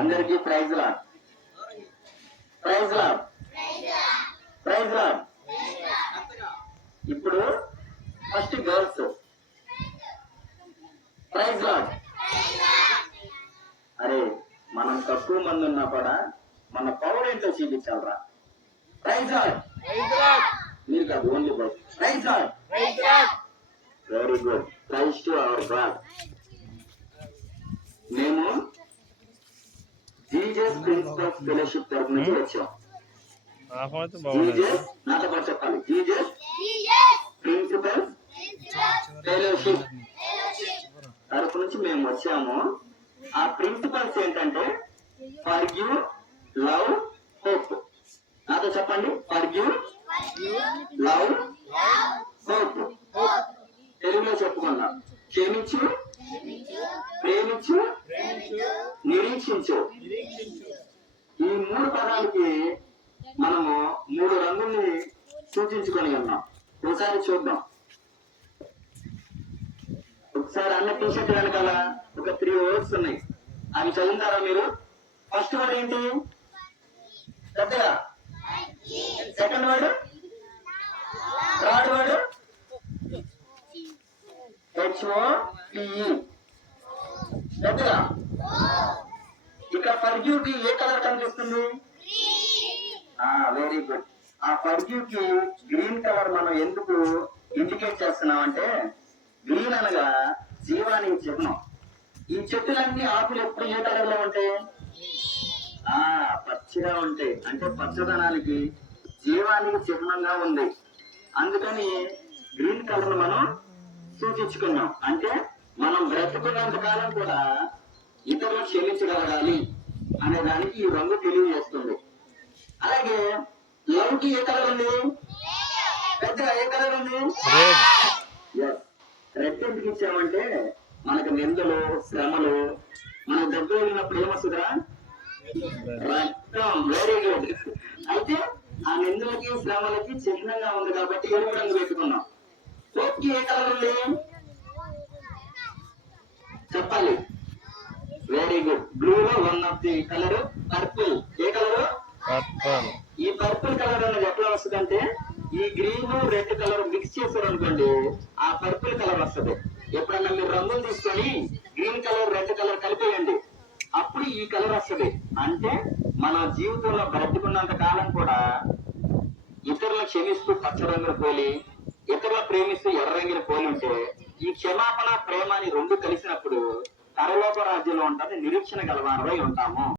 అందరికీ praise lord. Praise lord. Praise lord. ఇప్పుడు first girls praise lord. అరే మనం తక్కువ మంది ఉన్నా కూడా మన పవర్ ఏంటో చూపించాలరా. Praise lord. మీరు కాదు, only boy. Praise lord. Very good. Praise to our god. మేము జీజస్ ప్రిన్సిపల్స్ ఫెలోషిప్ తరఫు నుంచి వచ్చాం. జీజస్ నాతో పాటు చెప్పాలి. జీజస్ ప్రిన్సిపల్స్ ఫెలోషిప్ తరఫు నుంచి మేము వచ్చాము. ఆ ప్రిన్సిపల్స్ ఏంటంటే ఫర్గివ్, లవ్, హోప్. నాతో చెప్పండి. Forgive, love, hope. తెలుగులో చెప్పుకున్నాం. క్షమించు, ప్రేమించు, నిరీక్షించు. ఈ మూడు పదాలకి మనము మూడు రంగుల్ని సూచించుకొని ఉన్నాం. ఒకసారి చూద్దాం. ఒకసారి అన్న టీషర్ట్ వెనకాల ఒక 3 వర్డ్స్ ఉన్నాయి. అవి చదువుతారా మీరు? ఫస్ట్ వర్డ్ ఏంటి? పెద్దగా. Second word, third word HOPE. పెద్దగా. ఇక్కడ ఫర్గివ్ కి ఏ కలర్ కనిపిస్తుంది? Very good. ఆ ఫర్గివ్ కి గ్రీన్ కలర్ మనం ఎందుకు ఇండికేట్ చేస్తున్నాం అంటే, గ్రీన్ అనగా జీవానికి చిహ్నం. ఈ చెట్టులన్నీ ఆకులు ఎప్పుడు ఏ కలర్ లో ఉంటాయి? పచ్చిగా ఉంటాయి. అంటే పచ్చదనానికి, జీవానికి చిహ్నంగా ఉంది. అందుకని గ్రీన్ కలర్ మనం సూచించుకున్నాం. అంటే మనం బ్రతుకున్నంత కాలం కూడా ఇతరులు క్షమించగలగాలి అనే దానికి ఈ రంగు తెలియజేస్తుంది. అలాగే లవ్ కి ఏ కలర్ ఉంది? పెద్దగా ఏ కలర్ ఉంది? రెడ్ ఎందుకు ఇచ్చామంటే, మనకు నిందలు, శ్రమలు, మన దగ్గర ఉన్నప్పుడు ఏమొస్తుందా? రక్తం. Very good. అయితే ఆ నిందలకి, శ్రమలకి చిహ్నంగా ఉంది కాబట్టి ఎరుపు రంగు పెట్టుకున్నాం. హోప్ కి ఏ కలర్ ఉంది? చెప్పాలి. Very good. బ్లూ లో one of the colour purple. A colour? Purple. ఈ పర్పుల్ కలర్ అనేది ఎట్లా వస్తుంది అంటే, ఈ గ్రీన్ రెడ్ కలర్ మిక్స్ చేశారు అనుకోండి, ఆ పర్పుల్ కలర్ వస్తుంది. ఎప్పుడన్నా మీరు రంగులు తీసుకొని గ్రీన్ కలర్, రెడ్ కలర్ కలిపేయండి, అప్పుడు ఈ కలర్ వస్తుంది. అంటే మన జీవితంలో బ్రతుకున్నంత కాలం కూడా ఇతరులను క్షమిస్తూ పచ్చ రంగులు పోలి, ఇతరుల ప్రేమిస్తూ ఎర్ర రంగులు పోలి ఉంటే, ఈ క్షమాపణ, ప్రేమ అని రెండు కలిసినప్పుడు పరలోక రాజ్యంలో ఉంటుంది. నిరీక్షణ గలవారమై ఉంటాము.